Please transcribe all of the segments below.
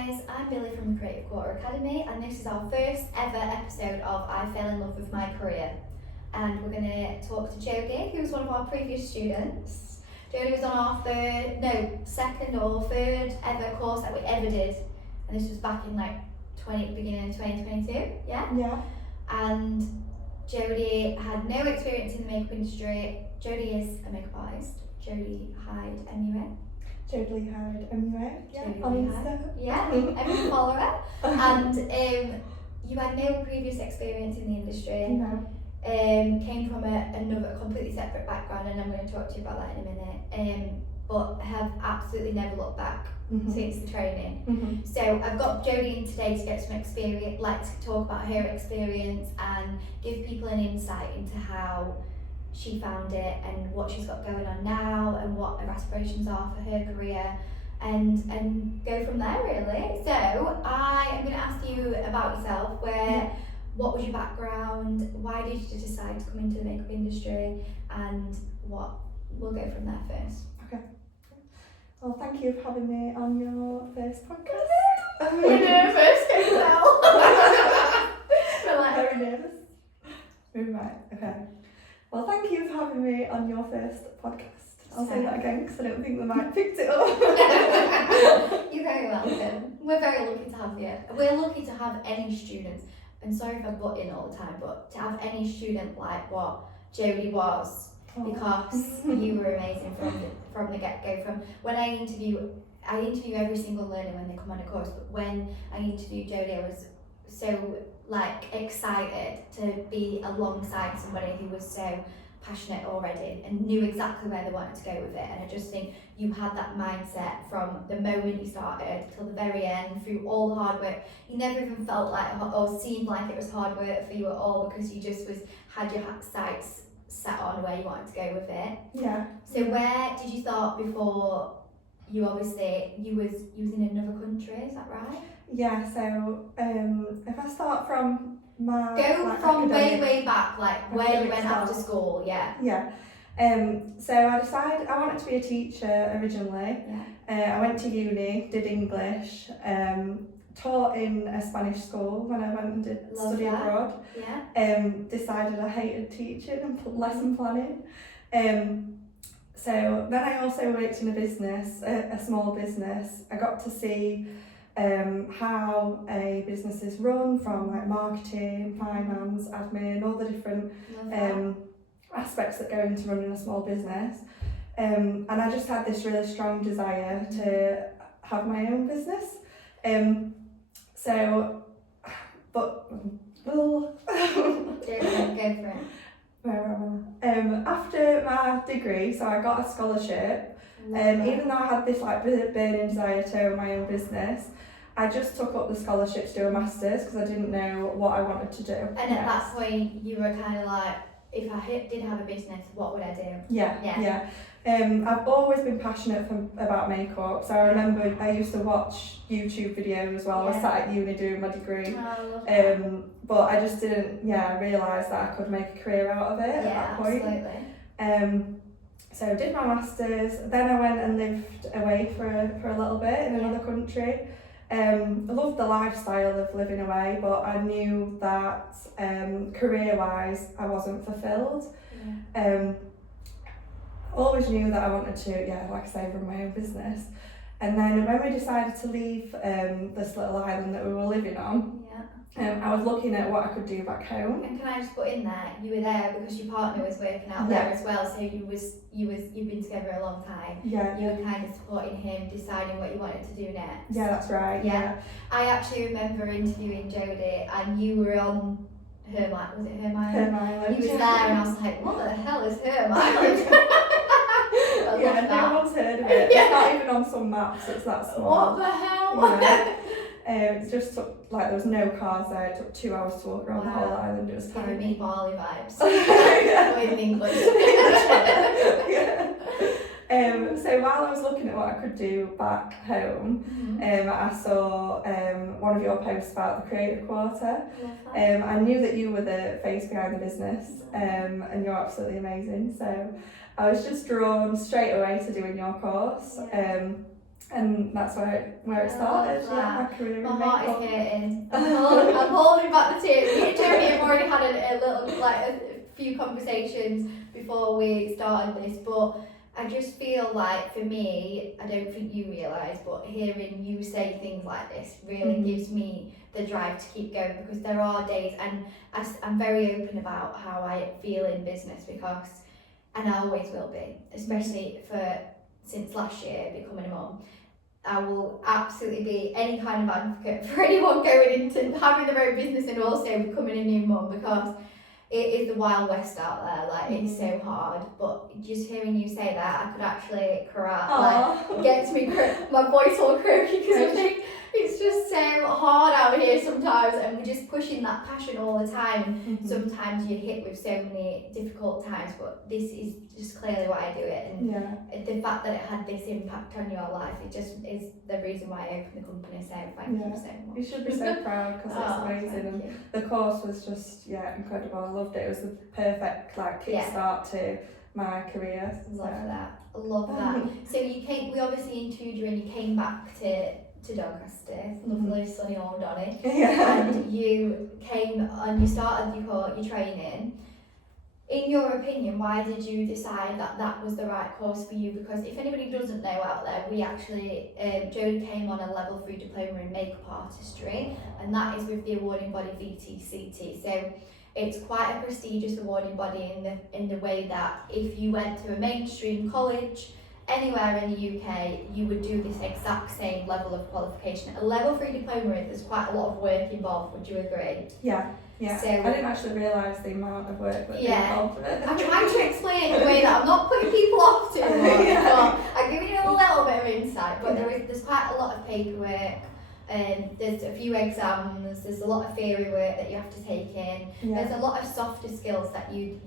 guys, I'm Billie from the Creative Quarter Academy, and this is our first ever episode of I Fell in Love with My Career. And we're going to talk to Jodie, who was one of our previous students. Jodie was on our second or third ever course that we ever did, and this was back in beginning of 2022, yeah? Yeah. And Jodie had no experience in the makeup industry. Jodie is a makeup artist. Jodie Hyde, MUA. Jodie Hyde, MUA. Yeah, Jodie on Hyde. Insta. Yeah, everyone follow her. And you had no previous experience in the industry. No. Came from another completely separate background, and I'm going to talk to you about that in a minute. But have absolutely never looked back since the training. So I've got Jodie in today to get some experience, to talk about her experience and give people an insight into how she found it and what she's got going on now and what her aspirations are for her career, and go from there really. So I am going to ask you about yourself. What was your background? Why did you decide to come into the makeup industry? And we'll go from there first. Okay. Well, thank you for having me on your first podcast. You're nervous, can you tell? Very nervous. Right, okay. Well, thank you for having me on your first podcast. I'll say that again because I don't think they might picked it up. You're very welcome. We're very lucky to have you. We're lucky to have any students, and sorry if I butt in all the time, but to have any student like what Jodie was, because you were amazing from the get-go. From when I interview every single learner when they come on a course, but when I interviewed Jodie, I was so excited to be alongside somebody who was so passionate already and knew exactly where they wanted to go with it. And I just think you had that mindset from the moment you started till the very end, through all the hard work. You never even felt like or seemed like it was hard work for you at all, because you just had your sights set on where you wanted to go with it. Yeah. So where did you start before you was in another country, is that right? Yeah, so if I start from my way back, where you went after school, yeah. Yeah. So I decided I wanted to be a teacher originally. Yeah. I went to uni, did English, taught in a Spanish school when I went and did study abroad. Yeah. Decided I hated teaching and lesson planning. So then I also worked in a business, a small business. I got to see how a business is run, from marketing, finance, admin, all the different aspects that go into running a small business. And I just had this really strong desire to have my own business. Go for it. Where am I? After my degree, so I got a scholarship. Even though I had this burning desire to own my own business, I just took up the scholarship to do a master's because I didn't know what I wanted to do. And at that point, you were kind of like, if I did have a business, what would I do? Yeah. I've always been passionate about makeup, so I remember I used to watch YouTube videos while I was sat at uni doing my degree. But I just didn't realise that I could make a career out of it at that point. Absolutely. So I did my masters, then I went and lived away for a little bit in another country. I loved the lifestyle of living away, but I knew that career-wise I wasn't fulfilled. Always knew that I wanted to, like I say, run my own business. And then when we decided to leave this little island that we were living on, I was looking at what I could do back home. And can I just put in there, you were there because your partner was working out there as well, so you've been together a long time. Yeah. You were kind of supporting him, deciding what you wanted to do next. Yeah, that's right. Yeah. I actually remember interviewing Jodie, and you were on Herm Island. Was it Herm Island? Herm Island. You was there, and I was like, what the hell is Herm Island? No one's heard of it. It's not even on some maps, it's that small. What the hell? It just took, there was no cars there, it took 2 hours to walk around the whole island. It was giving me Bali vibes. With English. So while I was looking at what I could do back home, I saw one of your posts about the Creative Quarter. I knew that you were the face behind the business, and you're absolutely amazing. So I was just drawn straight away to doing your course. and that's where it started. Yeah, my career in My heart makeup. is hurting. I'm holding back the tears. Me and Jodie have already had a little, like a few conversations before we started this, but I just feel like for me, I don't think you realise, but hearing you say things like this really gives me the drive to keep going, because there are days, and I'm very open about how I feel in business, because, and I always will be, especially since last year becoming a mum. I will absolutely be any kind of advocate for anyone going into having their own business and also becoming a new mum, because it is the Wild West out there. Like, it's so hard. But just hearing you say that, I could actually cry. Like, it gets me, my voice all croaky, because I think it's just so hard out here sometimes, and we're just pushing that passion all the time. Sometimes you're hit with so many difficult times, but this is just clearly why I do it. And the fact that it had this impact on your life, it just is the reason why I opened the company. So thank you so much. You should be so proud, because it's amazing. And the course was just incredible. I loved it. It was the perfect kickstart to my career. Love that. So you came. We obviously interviewed you, and you came back to Doncaster, lovely sunny old Donny. And you came and you started your training. In your opinion, why did you decide that was the right course for you? Because if anybody doesn't know out there, we actually, Jodie came on a level 3 diploma in Makeup Artistry, and that is with the awarding body VTCT. So it's quite a prestigious awarding body in the way that if you went to a mainstream college anywhere in the UK, you would do this exact same level of qualification. A level 3 diploma, there's quite a lot of work involved, would you agree? Yeah. So, I didn't actually realise the amount of work that involved with it. I'm trying to explain it in a way that I'm not putting people off too much, but I'm giving you a little bit of insight. But there's quite a lot of paperwork, and there's a few exams, there's a lot of theory work that you have to take in. There's a lot of softer skills that you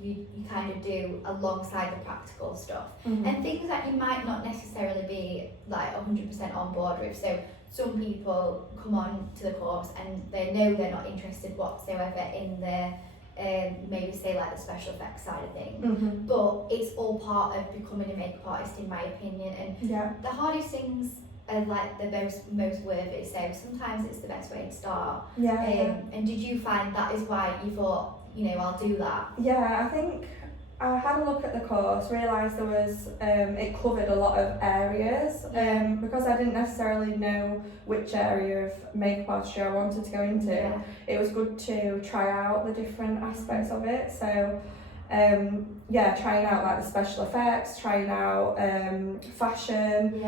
kind of do alongside the practical stuff, and things that you might not necessarily be like 100% on board with. So some people come on to the course and they know they're not interested whatsoever in the maybe say like the special effects side of things, but it's all part of becoming a makeup artist, in my opinion. And the hardest things are like the most worthy, so sometimes it's the best way to start. And did you find that is why you thought, I'll do that? I think I had a look at the course, realised there was it covered a lot of areas, because I didn't necessarily know which area of makeup artistry I wanted to go into. It was good to try out the different aspects of it. So trying out like the special effects, trying out fashion,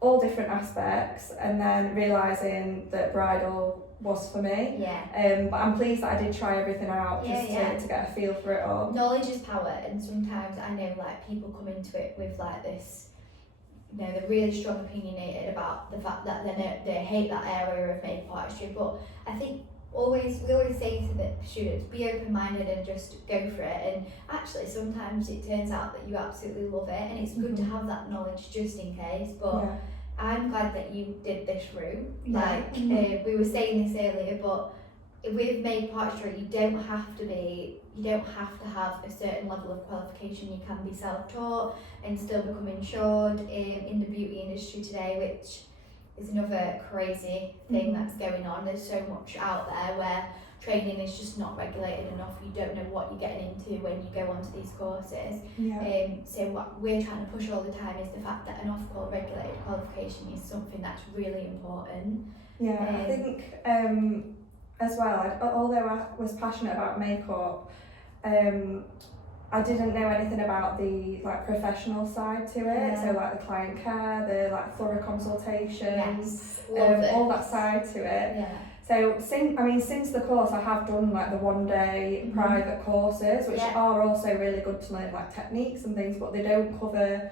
all different aspects, and then realising that bridal was for me. But I'm pleased that I did try everything out to get a feel for it all. Knowledge is power, and sometimes I know like people come into it with like this, they're really strong opinionated about the fact that they hate that area of makeup artistry. But I think we always say to the students, be open-minded and just go for it. And actually sometimes it turns out that you absolutely love it, and it's good to have that knowledge just in case. But I'm glad that you did this route. We were saying this earlier, but with makeup artistry, you don't have to have a certain level of qualification. You can be self-taught and still become insured in the beauty industry today, which is another crazy thing that's going on. There's so much out there where training is just not regulated enough. You don't know what you're getting into when you go onto these courses. So what we're trying to push all the time is the fact that an Ofqual regulated qualification is something that's really important. I think as well, although I was passionate about makeup, I didn't know anything about the professional side to it. So like the client care, the thorough consultations, all that side to it. So since the course, I have done the one-day private courses, which are also really good to learn techniques and things, but they don't cover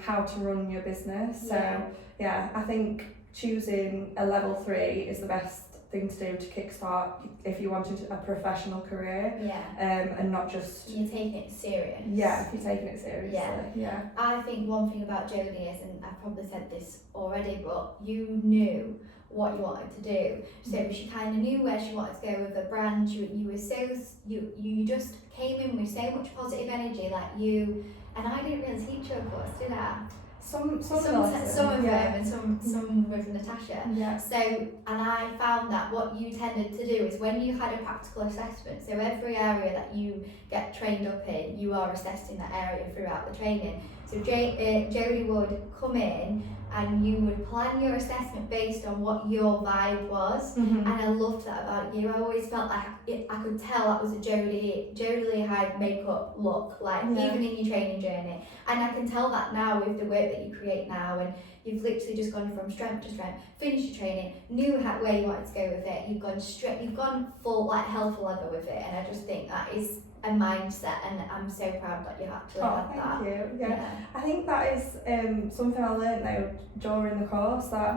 how to run your business. So I think choosing a level 3 is the best thing to do to kickstart if you wanted a professional career, and not just you're taking it serious. If you're taking it seriously. I think one thing about Jodie is, and I've probably said this already, but you knew what you wanted to do. So she kind of knew where she wanted to go with the brand. You were so you just came in with so much positive energy, and I didn't really teach you a course, did I? Some some of them and some with Natasha. Yeah. So, and I found that what you tended to do is when you had a practical assessment, so every area that you get trained up in, you are assessed in that area throughout the training. So Jodie would come in and you would plan your assessment based on what your vibe was. And I loved that about you. I always felt like I could tell that was a Jodie Hyde makeup look, like even in your training journey. And I can tell that now with the work that you create now, and you've literally just gone from strength to strength, finished your training, knew where you wanted to go with it, you've gone full like hell for leather with it, and I just think that is a mindset, and I'm so proud that you actually had that. Thank you. Yeah. I think that is something I learned now during the course, that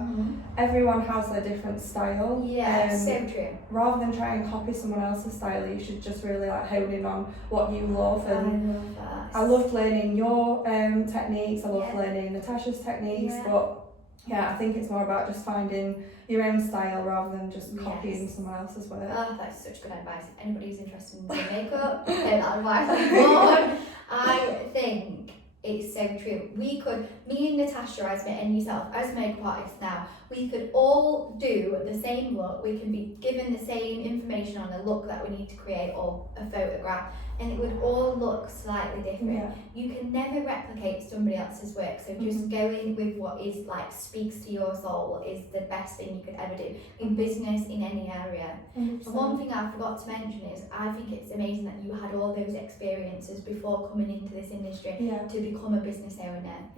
everyone has a different style. Yeah, so true. Rather than try and copy someone else's style, you should just really like hone in on what you love. And I love that. I loved learning your techniques. I loved learning Natasha's techniques, but I think it's more about just finding your own style rather than just copying someone else's work. Oh, that's such good advice. If anybody's interested in doing makeup, take that advice on board. I think it's so true. We could, me and Natasha, and yourself as makeup artists now, we could all do the same look. We can be given the same information on the look that we need to create or a photograph, and it would all look slightly different. Yeah. You can never replicate somebody else's work, so just going with what is like speaks to your soul is the best thing you could ever do in business, in any area. And one thing I forgot to mention is I think it's amazing that you had all those experiences before coming into this industry to become a business owner.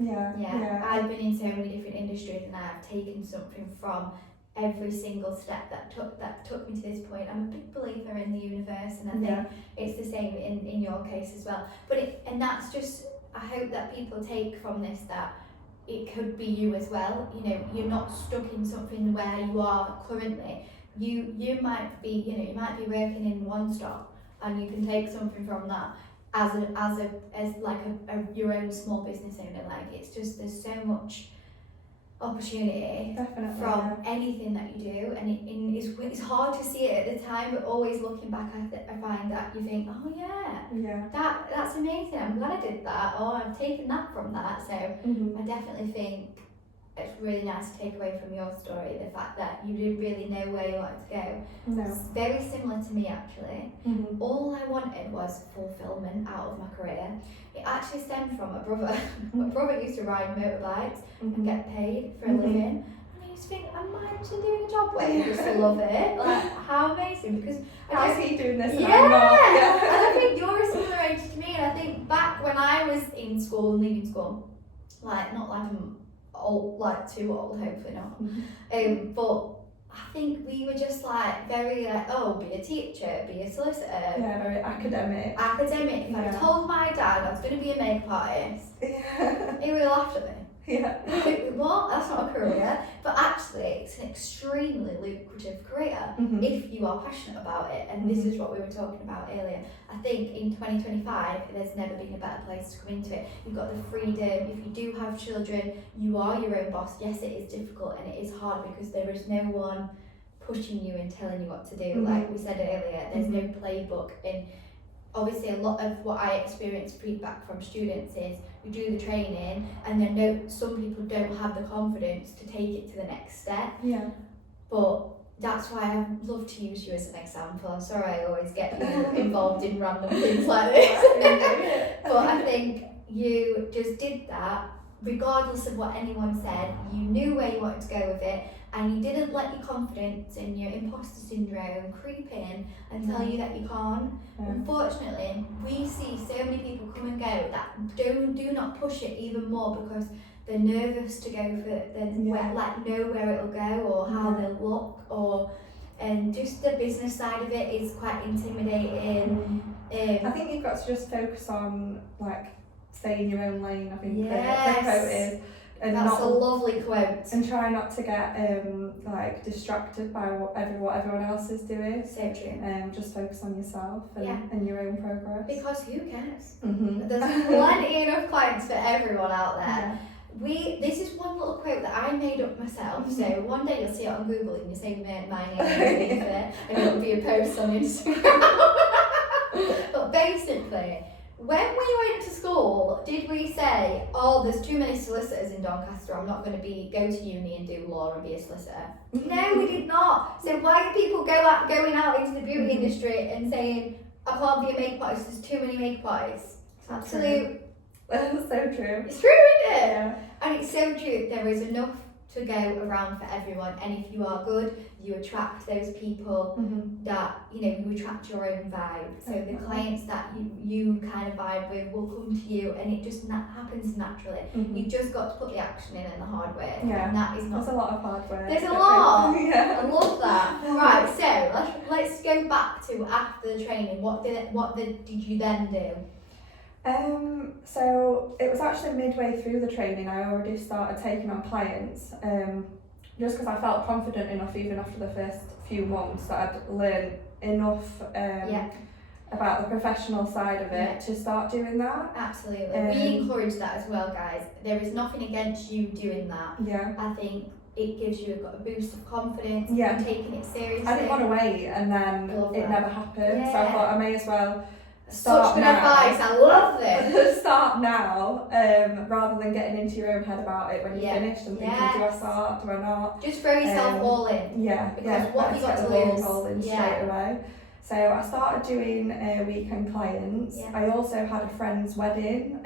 I've been in so many different industries and I've taken something from every single step that took me to this point. I'm a big believer in the universe, and I think it's the same in your case as well. And that's just, I hope that people take from this that it could be you as well. You know, you're not stuck in something where you are currently. You might be, you might be working in one stop, and you can take something from that as your own small business owner. Like, it's just, there's so much opportunity from anything that you do, and it's hard to see it at the time, but always looking back I find that you think, oh that's amazing, I'm glad I did that, or I've taken that from that. So I definitely think it's really nice to take away from your story the fact that you didn't really know where you wanted to go. It's very similar to me actually. All I wanted was fulfillment out of my career. It actually stemmed from my brother. My brother used to ride motorbikes and get paid for a living, and I used to think, imagine doing a job where you just love it. Like, how amazing, because how's he doing this? And I think you're a similar age to me, and I think back when I was in school and leaving school, like, not like I'm old, like too old, hopefully not, but I think we were just like very like, oh, be a teacher, be a solicitor. Yeah, very academic. If I told my dad I was going to be a makeup artist, he would have laughed at me. What? That's not a career. But actually, it's an extremely lucrative career if you are passionate about it. And this is what we were talking about earlier. I think in 2025, there's never been a better place to come into it. You've got the freedom. If you do have children, you are your own boss. Yes, it is difficult and it is hard because there is no one pushing you and telling you what to do. Like we said earlier, there's no playbook. And obviously a lot of what I experience feedback from students is we do the training and then some people don't have the confidence to take it to the next step. But that's why I love to use you as an example. I'm sorry I always get you involved in random things like this. But I think you just did that regardless of what anyone said. You knew where you wanted to go with it, and you didn't let your confidence and your imposter syndrome creep in and tell you that you can't. Unfortunately, we see so many people come and go that do not push it even more because they're nervous to go for know where it'll go or how they'll look, and just the business side of it is quite intimidating. I think you've got to just focus on like stay in your own lane. I think the quote is. And that's a lovely quote. And try not to get like distracted by what everyone else is doing. So true. Just focus on yourself and your own progress. Because who cares? There's plenty enough clients for everyone out there. This is one little quote that I made up myself. So one day you'll see it on Google and you say my name underneath it, and it'll be a post on Instagram. But basically, when we went to school, did we say, oh, there's too many solicitors in Doncaster, I'm not going to go to uni and do law and be a solicitor? No, we did not. So why do people going out into the beauty industry and saying, I can't be a makeup artist, there's too many makeup artists? Absolute. That's so true. It's true, isn't it? Yeah. And it's so true. There is enough to go around for everyone, and if you are good, you attract those people that, you know, you attract your own vibe. So the clients that you kind of vibe with will come to you, and it just happens naturally. You've just got to put the action in and the hard work. Yeah. And that is not. There's a lot of hard work. There's a lot. Yeah. I love that. Right. So let's go back to after the training. What did you then do? So it was actually midway through the training I already started taking on clients, just because I felt confident enough even after the first few months that I'd learned enough about the professional side of it to start doing that. Absolutely. We encourage that as well, guys. There is nothing against you doing that. Yeah. I think it gives you a boost of confidence. Yeah. You're taking it seriously. I didn't want to wait and then it never happened, so I thought I may as well start Such good now. advice, I love this. Start now, rather than getting into your own head about it when you're finished and thinking, do I start, do I not? Just throw yourself all in. Because what have you got to lose? Rolling straight away. So I started doing weekend clients. I also had a friend's wedding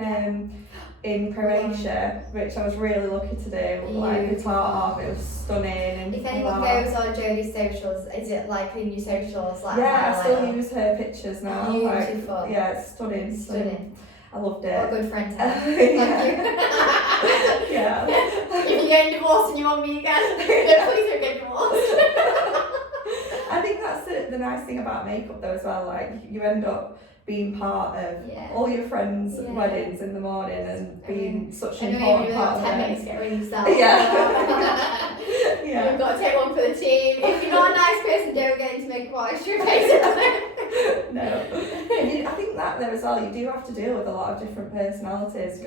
in Croatia, which I was really lucky to do. Like the part of it was stunning. And if anyone goes on Jodie's socials, is it like in your socials? Like I still use her pictures now. Beautiful. Like, yeah, it's stunning. I loved it. What a good friend to have. Thank you. Yeah. If you're getting divorced and you want me again, please don't get divorced. I think that's the nice thing about makeup though as well, like you end up being part of all your friends' weddings in the morning and being such an important part of it. 10 minutes to get rid of yourself. Yeah. You've got to take one for the team. If you're not a nice person, don't get into makeup artistry, basically. No. I think that there as well, you do have to deal with a lot of different personalities,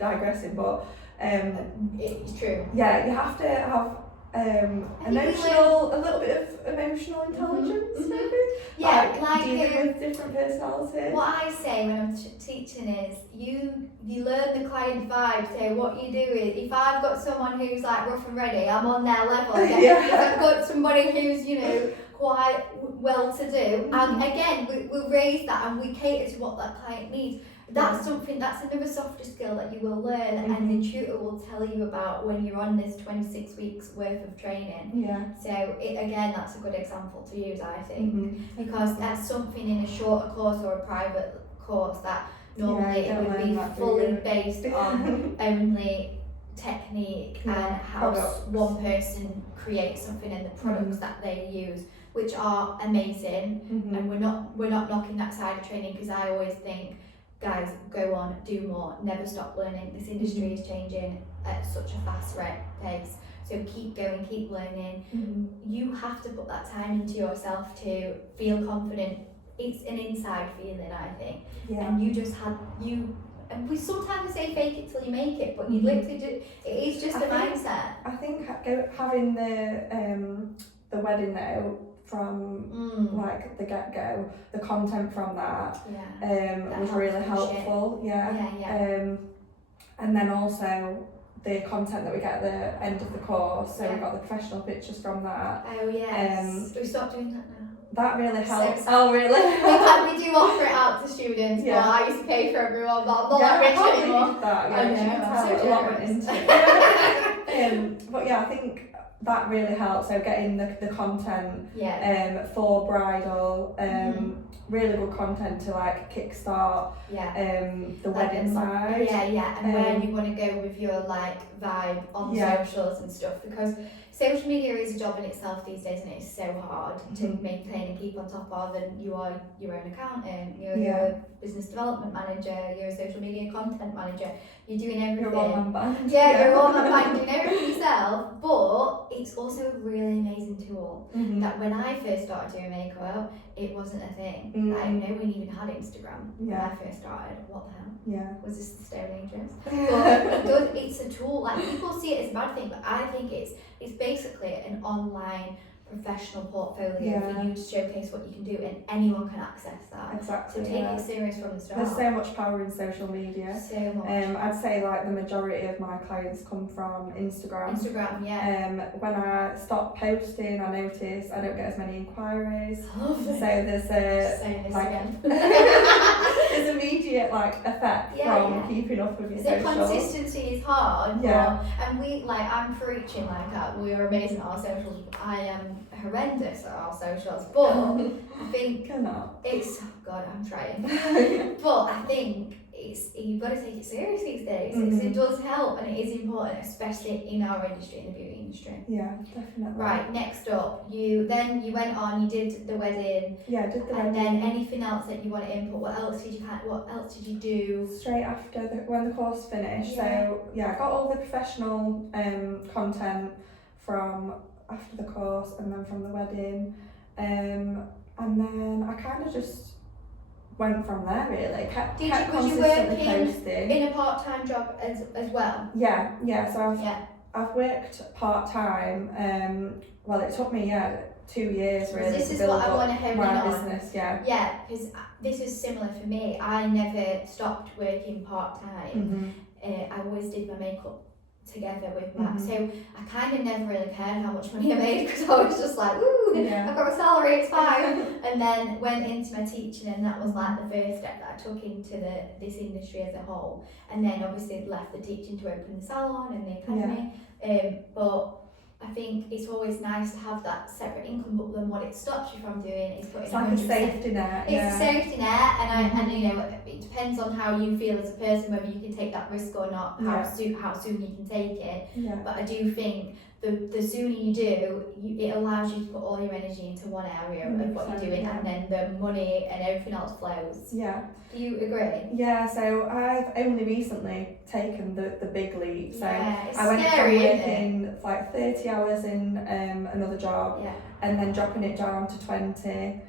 digressing, but it's true. Yeah, you have to have a little bit of emotional intelligence, maybe. Yeah, like dealing with different personalities. What I say when I'm teaching is you learn the client vibe. So what you do is, if I've got someone who's like rough and ready, I'm on their level. If I've got somebody who's, you know, quite well to do, and again we raise that and we cater to what that client needs. That's another softer skill that you will learn, and the tutor will tell you about when you're on this 26 weeks worth of training. Yeah. So that's a good example to use, I think, because that's something in a shorter course or a private course that normally it would be fully based on only technique and how one person creates something and the products that they use, which are amazing. And we're not knocking that side of training, because I always think, guys, go on, do more, never stop learning. This industry is changing at such a fast pace. So keep going, keep learning. You have to put that time into yourself to feel confident. It's an inside feeling, I think. Yeah. And and we sometimes say fake it till you make it, but you literally do. It is just a mindset. I think having the wedding now, from like the get-go, the content from that was really helpful. And then also the content that we get at the end of the course, so we got the professional pictures from that. Oh yes. We stopped doing that now. That really helps. Oh really? we do offer it out to students, but I used to pay for everyone, but I'm not that rich anymore. A lot went into it. But yeah, I think that really helps. So getting the content for bridal, really good content to like kickstart the wedding side. And where you want to go with your like vibe on socials and stuff, because social media is a job in itself these days, and it's so hard to maintain and keep on top of. And you are your own accountant, you're your business development manager, you're a social media content manager. You're doing everything. You're a one-man band. You're a one-man band doing everything yourself. But it's also a really amazing tool. That when I first started doing makeup, it wasn't a thing. Like, no one even had Instagram when I first started. What the hell? Yeah. Was this the Stone Ages? But it's a tool. Like, people see it as a bad thing, but I think it's basically an online professional portfolio Yeah. for you to showcase what you can do, and anyone can access that. Exactly. So take it serious from the start. There's so much power in social media. So much. I'd say like the majority of my clients come from Instagram. Instagram, yeah. When I stop posting, I notice I don't get as many inquiries. Lovely. So there's a Saying this like again. there's immediate like effect from keeping up with your The socials. consistency is hard. Yeah. And I'm preaching like we are amazing at our socials. I am horrendous at our socials, but I think You're not. it's God. I'm trying, but I think you've got to take it serious these days. It does help, and it is important, especially in our industry, in the beauty industry. Yeah, definitely. Right. Next up, you went on. You did the wedding. Yeah, I did the And wedding. then anything else that you want to input? What else did you do? Straight after when the course finished. Yeah. So yeah, I got all the professional content from after the course and then from the wedding, and then I kind of just went from there really. Kept Was you consistently working posting. in a part-time job as well? Yeah. So Yeah. I've worked part time. Well, it took me 2 years really This to is build what I up want to hone in my on. business. Yeah. Yeah, because this is similar for me. I never stopped working part-time. I always did my makeup together with Matt. So I kind of never really cared how much money I made, because I was just like, woo, Yeah. I've got a salary, it's fine. And then went into my teaching, and that was like the first step that I took into this industry as a whole. And then obviously left the teaching to open the salon and the academy. But I think it's always nice to have that separate income, but then what it stops you from doing is putting It's like a 100%. safety net. It's a safety net, and it depends on how you feel as a person, whether you can take that risk or not, how soon you can take it. Yeah. But I do think the sooner you do, it allows you to put all your energy into one area of what you're doing, and then the money and everything else flows. Yeah. Do you agree? Yeah, so I've only recently taken the big leap. So It's I went scary, from isn't it? working like 30 hours in another job, Yeah. and then dropping it down to 20.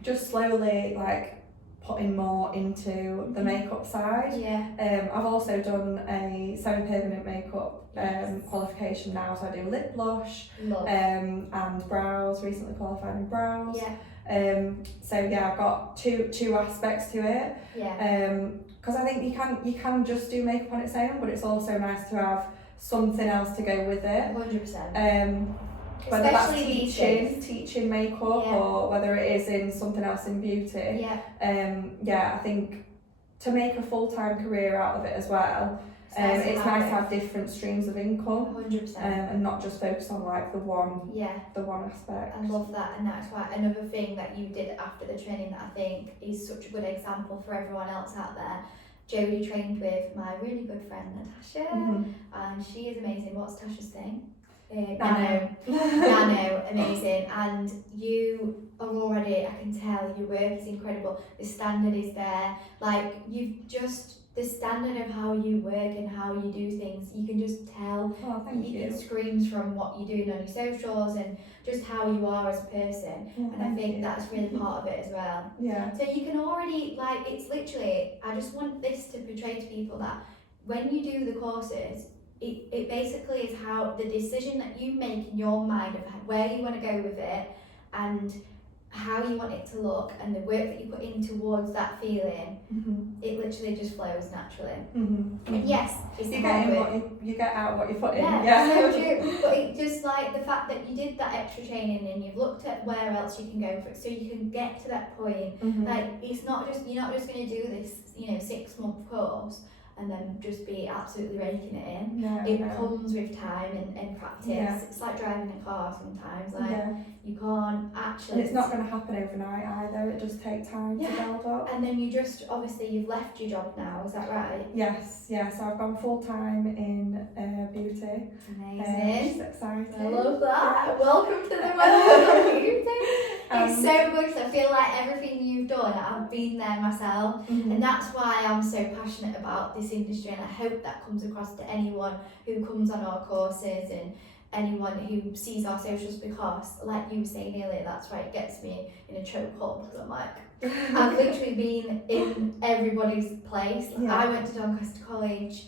Just slowly like putting more into the makeup side. Yeah. I've also done a semi-permanent makeup Yes. qualification now, so I do lip blush Love. and brows, recently qualified in brows. Yeah. So yeah, I've got two aspects to it. Yeah. Because I think you can just do makeup on its own, but it's also nice to have something else to go with it. 100%. Whether that's Especially these days. teaching makeup, Yeah. or whether it is in something else in beauty. Yeah. I think to make a full-time career out of it as well, it's nice to have different streams of income, 100%. and not just focus on like the one aspect. I love that, and that's why another thing that you did after the training that I think is such a good example for everyone else out there. Jodie trained with my really good friend Natasha, and she is amazing. What's Tasha's thing? Nano, amazing. And you are already, I can tell, your work is incredible. The standard is there. Like, the standard of how you work and how you do things, you can just tell. Oh, thank you. It screams from what you're doing on your socials and just how you are as a person. Oh, And I think that's really part of it as well. Yeah. So you can already, it's literally, I just want this to portray to people that when you do the courses, it basically is how the decision that you make in your mind of where you want to go with it and how you want it to look and the work that you put in towards that feeling, it literally just flows naturally. And yes, it's you hard get work. you get out what you put in. Yeah, so true. But it just like the fact that you did that extra training and you've looked at where else you can go for it, so you can get to that point. Like it's not just you're not just going to do this 6-month course and then just be absolutely raking it in. It comes with time and practice. Yeah. It's like driving a car sometimes. You can't actually. And it's not going to happen overnight either. It does take time to build up. And then you've left your job now. Is that right? Yes. So I've gone full time in beauty. Amazing. Which is exciting. I love that. Welcome to the world of beauty. It's so good because I feel like everything you've done, I've been there myself. And that's why I'm so passionate about this industry, and I hope that comes across to anyone who comes on our courses and anyone who sees our socials, because like you were saying earlier, that's why it gets me in a chokehold, because I'm like, I've literally been in everybody's place. I went to Doncaster College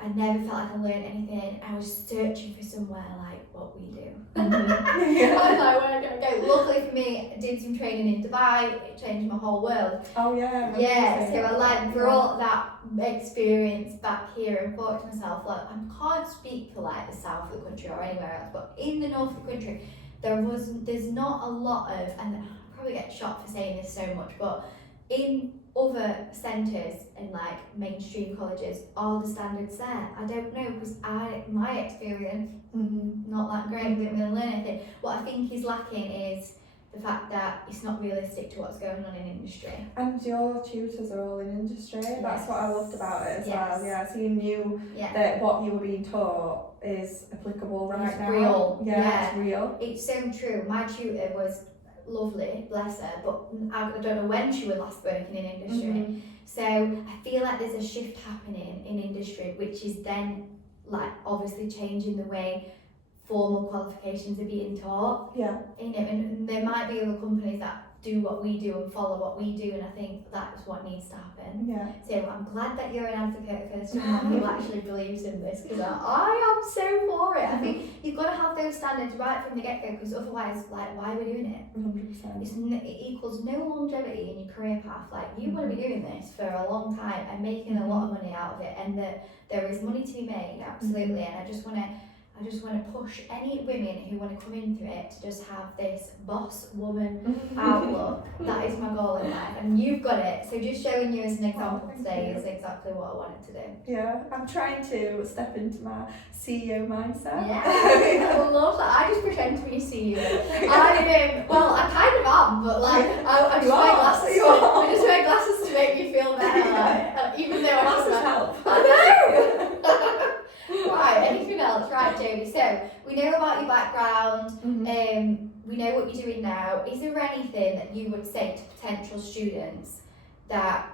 I never felt like I learned anything. I was searching for somewhere like what we do. Yeah. I was like, where can I go? Luckily for me, I did some training in Dubai. It changed my whole world. Oh yeah. Yeah, so I like brought that experience back here and thought to myself, like, I can't speak for like the south of the country or anywhere else, but in the north of the country, there's not a lot of, and I probably get shot for saying this so much, but in other centres and like mainstream colleges, are the standards there? I don't know, because my experience, not that great, didn't really learn anything. What I think is lacking is the fact that it's not realistic to what's going on in industry. And your tutors are all in industry. That's what I loved about it as well. Yeah, so you knew that what you were being taught is applicable right it's now. Real. Yeah, it's real. It's so true. My tutor was lovely, bless her, but I don't know when she was last working in industry. So I feel like there's a shift happening in industry, which is then like obviously changing the way formal qualifications are being taught. Yeah. You know, and there might be other companies that do what we do and follow what we do, and I think that's what needs to happen. Yeah. So I'm glad that you're an advocate for someone who actually believes in this, because I am so for it. I think you've got to have those standards right from the get-go, because otherwise, like, why are we doing it? 100%. It equals no longevity in your career path. Like, you want to be doing this for a long time and making a lot of money out of it, and that there is money to be made, absolutely. And I just want to push any women who want to come into it to just have this boss woman outlook. That is my goal in life, and you've got it. So just showing you as an example today is exactly what I wanted to do. Yeah, I'm trying to step into my CEO mindset. Yeah, I love that. I just pretend to be a CEO. I kind of am, but like I just wear glasses. I just wear glasses to make me feel better. Like, even though Glasses help. I know. Right, anything else? Right, Jodie. So we know about your background. We know what you're doing now. Is there anything that you would say to potential students that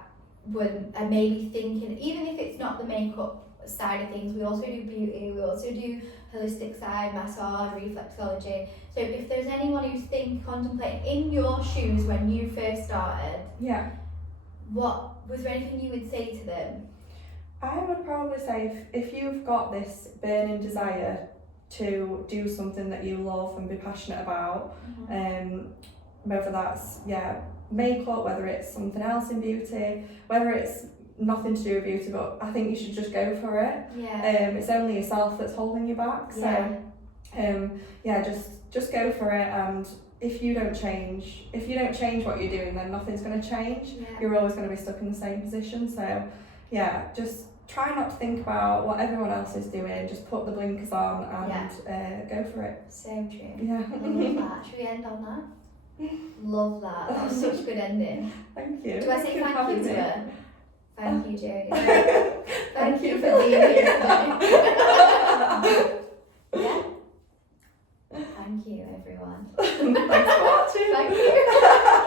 are maybe thinking, even if it's not the makeup side of things, we also do beauty, we also do holistic side, massage, reflexology. So if there's anyone who's contemplating in your shoes when you first started, what was there anything you would say to them? I would probably say if you've got this burning desire to do something that you love and be passionate about, whether that's makeup, whether it's something else in beauty, whether it's nothing to do with beauty, but I think you should just go for it. It's only yourself that's holding you back, so just go for it. And if you don't change what you're doing, then nothing's going to change. You're always going to be stuck in the same position. So just try not to think about what everyone else is doing. Just put the blinkers on and go for it. So true. Yeah. I love that. Should we end on that? Love that. That was such a good ending. Thank you. Do I say thank you to her? Thank you, Jodie. Thank you for you. being here today. Thank you, everyone. Thanks for watching. Thank you.